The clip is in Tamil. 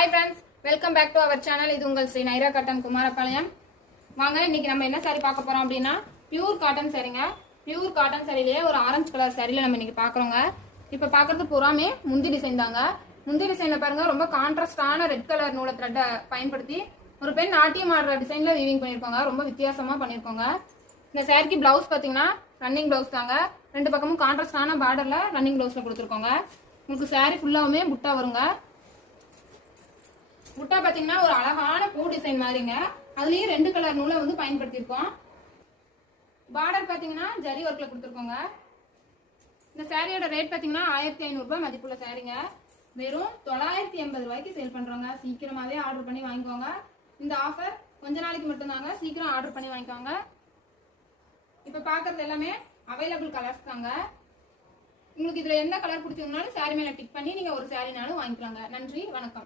Hi friends, welcome back to our channel. இது உங்கள் ஸ்ரீ நைரா காட்டன் குமாரபாளையம். வாங்க இன்னைக்கு நம்ம என்ன saree பார்க்க போறோம் அப்படினா பியூர் காட்டன் சாரீங்க. பியூர் காட்டன் சாரியிலே ஒரு ஆரஞ்சு கலர் சாரியில நம்ம இன்னைக்கு பார்க்கறோங்க. இப்போ பார்க்கிறது பூராமே முந்தி டிசைன் தாங்க. முந்தி டிசைன்ல பாருங்க ரொம்ப கான்ட்ராஸ்டான ரெட் கலர் நூல த்ரெட் பயன்படுத்தி ஒரு பெண் நாட்டியம் ஆடுற டிசைன்ல வீவிங் பண்ணிருக்காங்க. ரொம்ப வித்தியாசமா பண்ணிருக்காங்க. இந்த சாரிக்கு ப்ளவுஸ் பாத்தீங்கன்னா ரன்னிங் ப்ளவுஸ் தாங்க. ரெண்டு பக்கமும் கான்ட்ராஸ்டான பார்டர்ல ரன்னிங் ப்ளவுஸ்ல கொடுத்திருக்காங்க. உங்களுக்கு சாரி ஃபுல்லாவுமே புட்டா வருங்க. புட்டா பாத்தீங்கன்னா ஒரு அழகான பூ டிசைன் மாதிரிங்க. அதுலயே ரெண்டு கலர் நூலை வந்து பயன்படுத்தியிருக்கோம். பார்டர் பாத்தீங்கன்னா ஜரி ஒர்க்ல கொடுத்துருக்கோங்க. இந்த சாரியோட ரேட் பாத்தீங்கன்னா 1500 ரூபாய் மதிப்புள்ள சாரிங்க. வெறும் 980 ரூபாய்க்கு சேல் பண்றோங்க. சீக்கிரமாவே ஆர்டர் பண்ணி வாங்கிக்கோங்க. இந்த ஆஃபர் கொஞ்ச நாளைக்கு மட்டும் தாங்க. சீக்கிரம் ஆர்டர் பண்ணி வாங்கிக்கோங்க. இப்ப பாக்குறது எல்லாமே அவைலபிள் கலர்ஸ் தாங்க. உங்களுக்கு இதுல எந்த கலர் பிடிச்சிருந்தாலும் சாரி மேல டிக் பண்ணி நீங்க ஒரு சாரினாலும் வாங்கிக்கலாங்க. நன்றி, வணக்கம்.